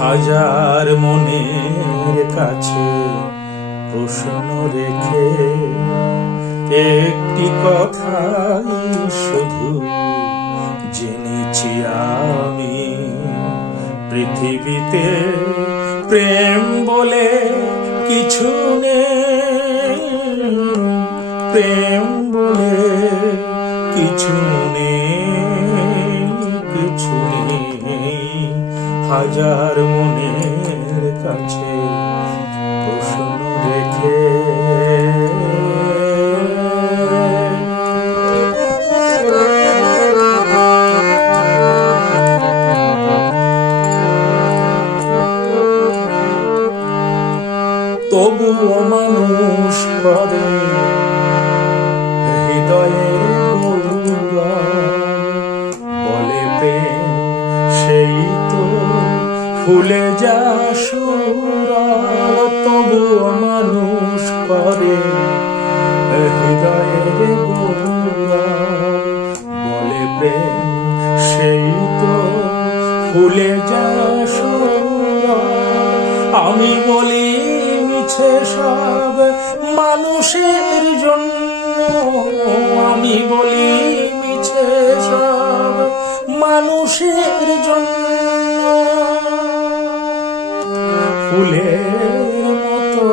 হাজার মনের কাছে প্রশ্ন রেখে একটি কথাই শুধু জেনেছি আমি, পৃথিবীতে প্রেম বলে কিছু নেই, প্রেম বলে কিছু নেই, কিছু নেই। হাজার মনের কাছে প্রশ্ন রেখে তবুও মানুষ করে হৃদয়ের বলে প্রেম সেই তো ভুলে যা সুরাল। তবুও মানুষ করে হৃদয়ের বলে প্রেম সেই তো ভুলে যা সুরাল। আমি বলি মিছে সব মানুষের জন্য, আমি বলি মিছে সব মানুষের জন্য। ফুলের মতো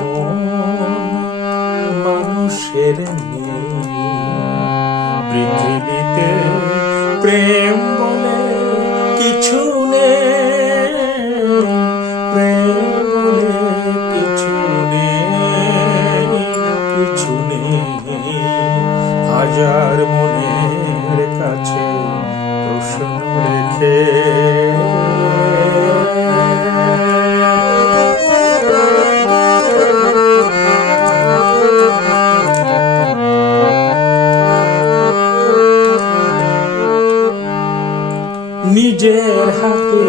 মন মানুষের নেই, পৃথিবীতে প্রেম বলে কিছু নেই, প্রেম বলে কিছু নেই, কিছু নেই। হাজার মনের কাছে প্রশ্ন রেখে নিজের হাতে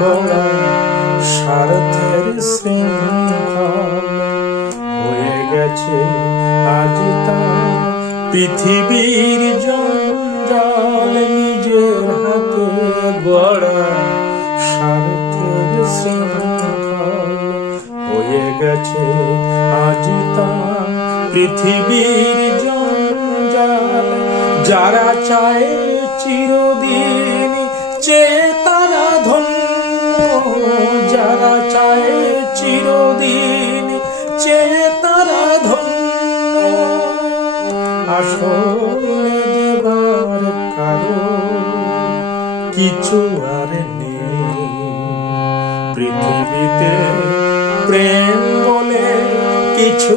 গড়া স্বার্থের শৃঙ্খল হয়ে গেছে আজ তা পৃথিবীর জঞ্জাল। নিজের হাতে গড়া স্বার্থের শৃঙ্খল হয়ে গেছে আজ তা পৃথিবীর জঞ্জাল। যারা চায় চিরদিন চেয়ে তারা ধন্য, যারা চায় চিরদিন চেয়ে তারা ধন্য। আসলে দেবার কারো কিছু আর নেই, পৃথিবীতে প্রেম বলে কিছু